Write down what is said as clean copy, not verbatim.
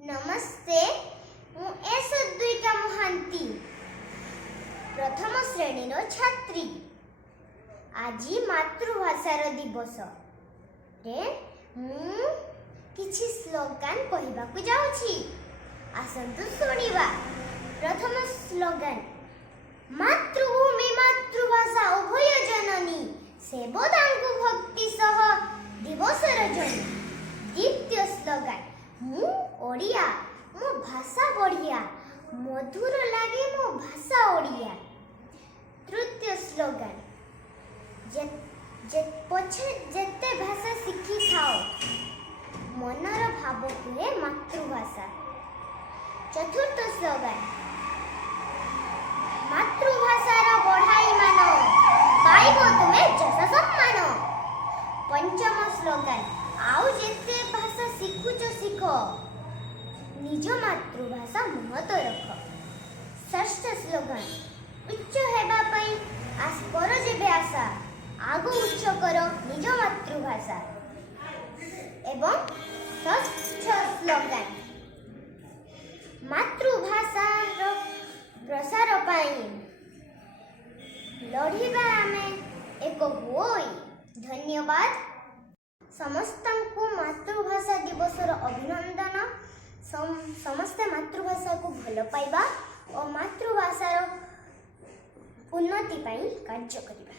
नमस्ते मु एस द्विका महांती प्रथम श्रेणी रो छात्री। आज मातृभाषार दिवस रे मु किछि स्लोगान कहबाकू जाउछि। आसंतु सुनिबा। प्रथम स्लोगान, मातृभूमि मातृभाषा उभय जननी सेवदांकु भक्ति सह दिवस रजनी। द्वितीय स्लोगान, मु ओडिया मो भाषा बढ़िया मधुर लागे मो भाषा ओडिया। तृतीय स्लोगान, जेते भाषा शिखी थाओ मनर भाव कुए मातृभाषा। चतुर्थ स्लोगान, मातृभाषार बढ़ाई मान पाइबो तुमे जस सम्मान। पंचम स्लोगान, आउ जेते भाषा शिखुच शिख निज मातृभाषा महत्व रख। षष्ठ स्लोगान, उच्च हेबा पई कर जेबे आशा आगु उच्च कर निज मातृभाषा। एवं षष्ठ स्लोगान, मातृभाषार प्रसार पई लढिबा आमे एक होई। धन्यवाद। समस्तंकु मातृभाषा दिवसर अभिनंदन। समस्ते मातृभाषा को भल पाइबा और मातृभाषार उन्नति पई कार्य करिबा।